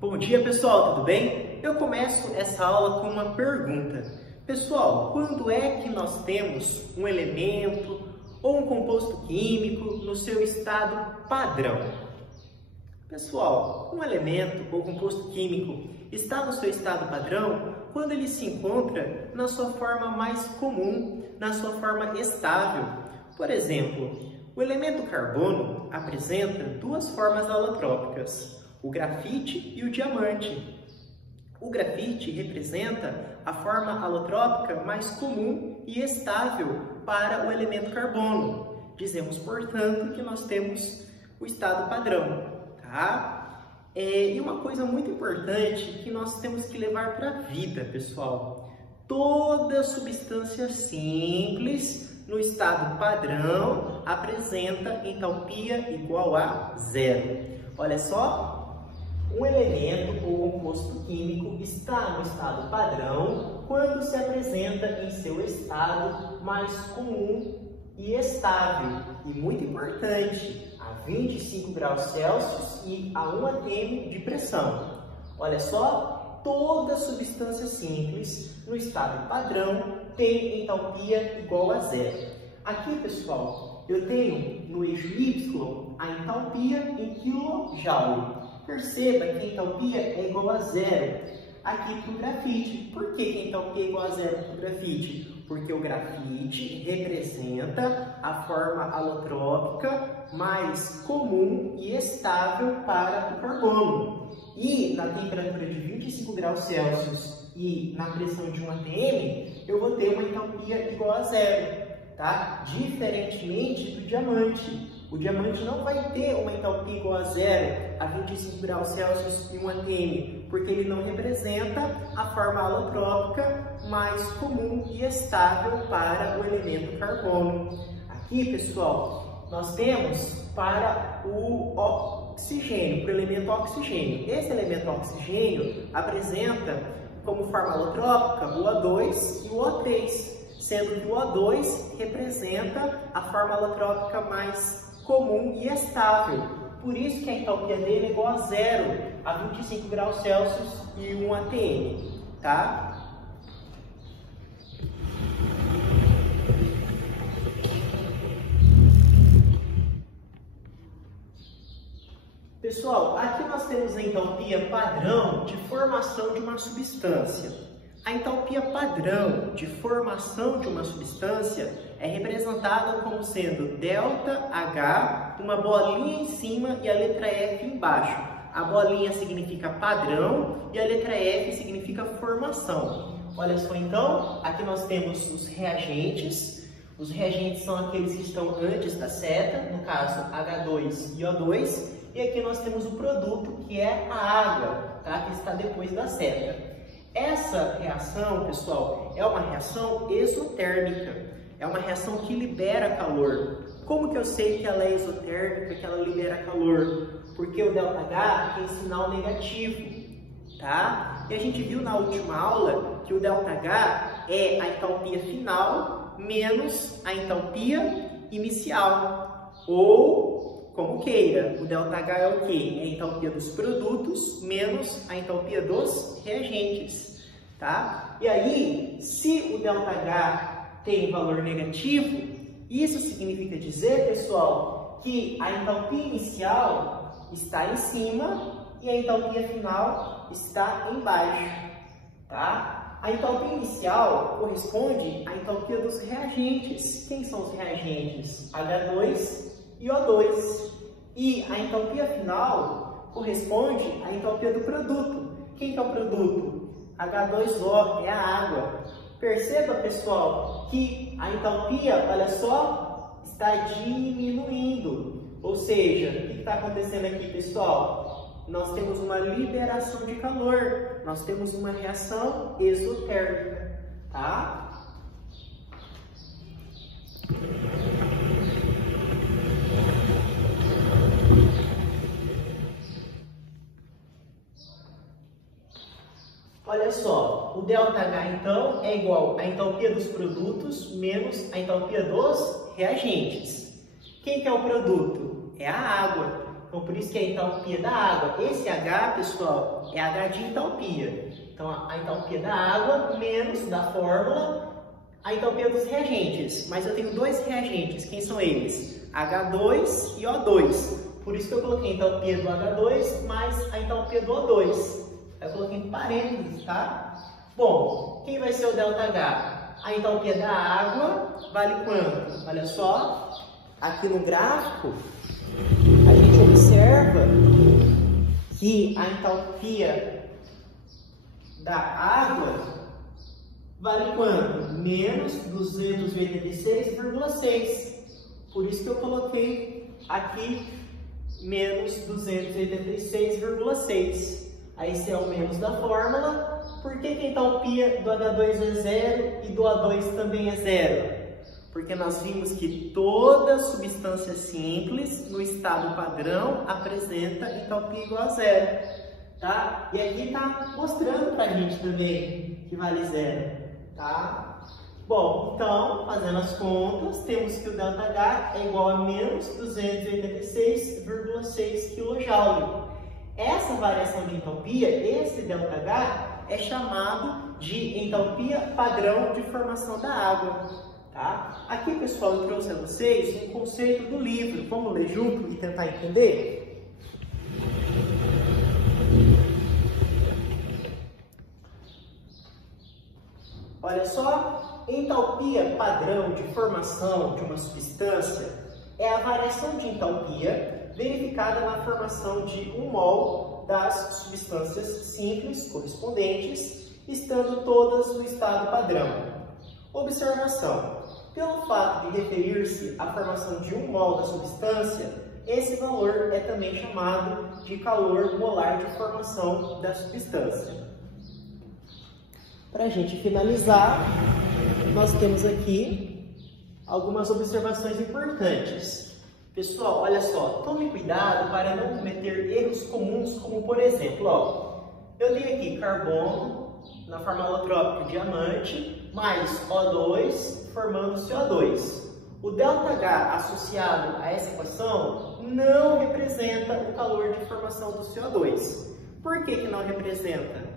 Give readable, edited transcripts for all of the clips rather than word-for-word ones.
Bom dia, pessoal, tudo bem? Eu começo essa aula com uma pergunta. Pessoal, quando é que nós temos um elemento ou um composto químico no seu estado padrão? Pessoal, um elemento ou composto químico está no seu estado padrão quando ele se encontra na sua forma mais comum, na sua forma estável. Por exemplo, o elemento carbono apresenta duas formas alotrópicas, o grafite e o diamante. O grafite representa a forma alotrópica mais comum e estável para o elemento carbono. Dizemos, portanto, que nós temos o estado padrão, tá? E uma coisa muito importante que nós temos que levar para a vida, pessoal. Toda substância simples no estado padrão apresenta entalpia igual a zero. Olha só, um elemento ou composto químico está no estado padrão quando se apresenta em seu estado mais comum e estável. E muito importante, a 25 graus Celsius e a 1 atm de pressão. Olha só, toda substância simples no estado padrão tem entalpia igual a zero. Aqui, pessoal, eu tenho no eixo Y a entalpia em kJ. Perceba que a entalpia é igual a zero aqui para o grafite. Por que a entalpia é igual a zero para o grafite? Porque o grafite representa a forma alotrópica mais comum e estável para o carbono. E na temperatura de 25 graus Celsius e na pressão de 1 atm, eu vou ter uma entalpia igual a zero, tá? Diferentemente do diamante. O diamante não vai ter uma entalpia igual a zero a 25 graus Celsius e 1 atm, porque ele não representa a forma alotrópica mais comum e estável para o elemento carbono. Aqui, pessoal, nós temos para o oxigênio, para o elemento oxigênio. Esse elemento oxigênio apresenta como forma alotrópica o O2 e o O3, sendo que o O2 representa a forma alotrópica mais comum e estável. Por isso que a entalpia dele é igual a zero a 25 graus Celsius e 1 atm, tá? Pessoal, aqui nós temos a entalpia padrão de formação de uma substância. A entalpia padrão de formação de uma substância é representada como sendo ΔH, uma bolinha em cima e a letra F embaixo. A bolinha significa padrão e a letra F significa formação. Olha só então, aqui nós temos os reagentes. Os reagentes são aqueles que estão antes da seta, no caso H2 e O2. E aqui nós temos o produto, que é a água, tá? Que está depois da seta. Essa reação, pessoal, é uma reação exotérmica. É uma reação que libera calor. Como que eu sei que ela é exotérmica, que ela libera calor? Porque o ΔH tem sinal negativo, tá? E a gente viu na última aula que o ΔH é a entalpia final menos a entalpia inicial. Ou, como queira, o ΔH é o quê? É a entalpia dos produtos menos a entalpia dos reagentes, tá? E aí, se o ΔH tem valor negativo, isso significa dizer, pessoal, que a entalpia inicial está em cima e a entalpia final está embaixo, tá? A entalpia inicial corresponde à entalpia dos reagentes. Quem são os reagentes? H2 e O2. E a entalpia final corresponde à entalpia do produto. Quem que é o produto? H2O, é a água. Perceba, pessoal, que a entalpia, olha só, está diminuindo. Ou seja, o que está acontecendo aqui, pessoal? Nós temos uma liberação de calor. Nós temos uma reação exotérmica, tá? Olha só, o ΔH então é igual à entalpia dos produtos menos a entalpia dos reagentes. Quem que é o produto? É a água. Então, por isso que é a entalpia da água. Esse H, pessoal, é H de entalpia. Então, a entalpia da água menos da fórmula, a entalpia dos reagentes. Mas eu tenho dois reagentes. Quem são eles? H2 e O2. Por isso que eu coloquei a entalpia do H2 mais a entalpia do O2. Eu coloquei em parênteses, tá? Bom, quem vai ser o ΔH? A entalpia da água vale quanto? Olha só, aqui no gráfico, a gente observa que a entalpia da água vale quanto? Menos 286,6. Por isso que eu coloquei aqui menos 286,6. Aí esse é o menos da fórmula. Por que a entalpia do H2 é zero e do O2 também é zero? Porque nós vimos que toda substância simples no estado padrão apresenta entalpia igual a zero. Tá? E aqui está mostrando para a gente também que vale zero. Tá? Bom, então, fazendo as contas, temos que o ΔH é igual a menos 286,6 kJ. Essa variação de entalpia, esse ΔH, é chamado de entalpia padrão de formação da água. Tá? Aqui, pessoal, eu trouxe a vocês um conceito do livro. Vamos ler junto e tentar entender? Olha só, entalpia padrão de formação de uma substância é a variação de entalpia verificada na formação de 1 mol das substâncias simples correspondentes, estando todas no estado padrão. Observação: pelo fato de referir-se à formação de 1 mol da substância, esse valor é também chamado de calor molar de formação da substância. Para a gente finalizar, nós temos aqui algumas observações importantes. Pessoal, olha só, tome cuidado para não cometer erros comuns, como por exemplo, ó, eu tenho aqui carbono na forma alotrópica diamante, mais O2 formando CO2. O ΔH associado a essa equação não representa o calor de formação do CO2. Por que não representa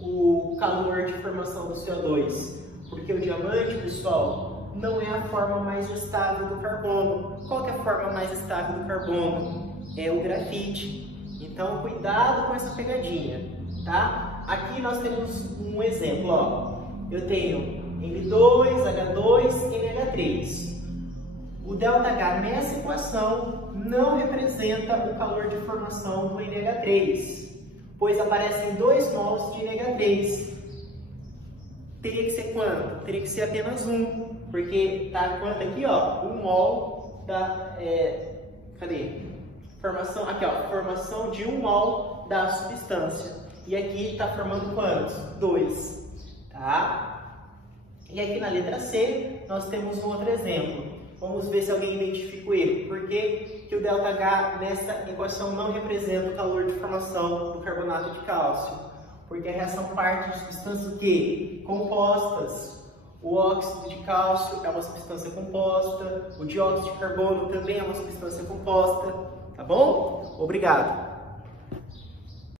o calor de formação do CO2? Porque o diamante, pessoal, não é a forma mais estável do carbono. Qual que é a forma mais estável do carbono? É o grafite. Então, cuidado com essa pegadinha, tá? Aqui nós temos um exemplo, ó. Eu tenho N2, H2, NH3. O ΔH nessa equação não representa o calor de formação do NH3, pois aparecem 2 mols de NH3. Teria que ser quanto? Teria que ser apenas 1, porque está quanto aqui, ó? 1 mol da... cadê? Formação, aqui, ó, formação de 1 mol da substância. E aqui está formando quantos? 2, tá? E aqui na letra C, nós temos um outro exemplo. Vamos ver se alguém identifica o erro. Por que o ΔH nessa equação não representa o calor de formação do carbonato de cálcio? Porque a reação parte de substâncias que? Compostas. O óxido de cálcio é uma substância composta, o dióxido de carbono também é uma substância composta, tá bom? Obrigado!